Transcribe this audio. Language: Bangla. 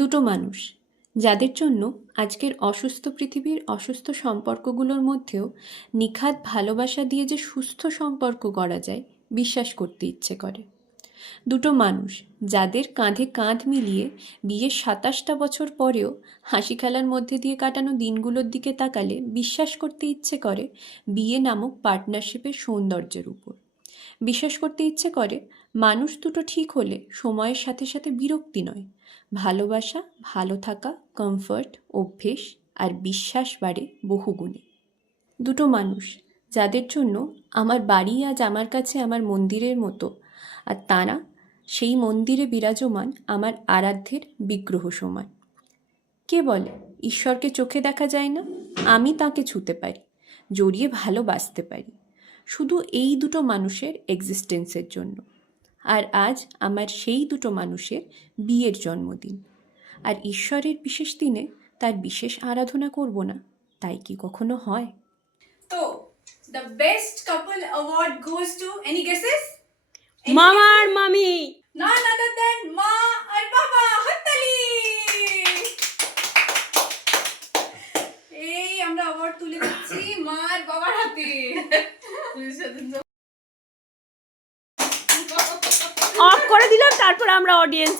দুটো মানুষ যাদের জন্য আজকের অসুস্থ পৃথিবীর অসুস্থ সম্পর্কগুলোর মধ্যেও নিখাদ ভালোবাসা দিয়ে যে সুস্থ সম্পর্ক করা যায় বিশ্বাস করতে ইচ্ছে করে। দুটো মানুষ যাদের কাঁধে কাঁধ মিলিয়ে বিয়ের ২৭টা বছর পরেও হাসি খেলার মধ্যে দিয়ে কাটানো দিনগুলোর দিকে তাকালে বিশ্বাস করতে ইচ্ছে করে বিয়ে নামক পার্টনারশিপের সৌন্দর্যের উপর। বিশ্বাস করতে ইচ্ছে করে মানুষ দুটো ঠিক হলে সময়ের সাথে সাথে বিরক্তি নয়, ভালোবাসা, ভালো থাকা, কমফর্ট, অভ্যেস আর বিশ্বাস বাড়ে বহুগুণে। দুটো মানুষ যাদের জন্য আমার বাড়ি আজ আমার কাছে আমার মন্দিরের মতো, আর তারা সেই মন্দিরে বিরাজমান আমার আরাধ্যের বিগ্রহ সমান। কে বলে ঈশ্বরকে চোখে দেখা যায় না? আমি তাকে ছুঁতে পারি, জড়িয়ে ভালোবাসতে পারি, শুধু এই দুটো মানুষের এক্সিস্টেন্সের জন্য। আর আজ আমার সেই দুটো মানুষের বিয়ের জন্মদিন, আর ঈশ্বরের বিশেষ দিনে তার বিশেষ আরাধনা করব না, তাই কি কখনো হয়? তো the best couple award goes to any guesses? মামা আর মামি। None other than মা আর বাবা। হাততালি। এই আমরা অ্যাওয়ার্ড তুলে দিচ্ছি মা আর বাবার হাতে। অফ করে দিলাম, তারপর আমরা অডিয়েন্স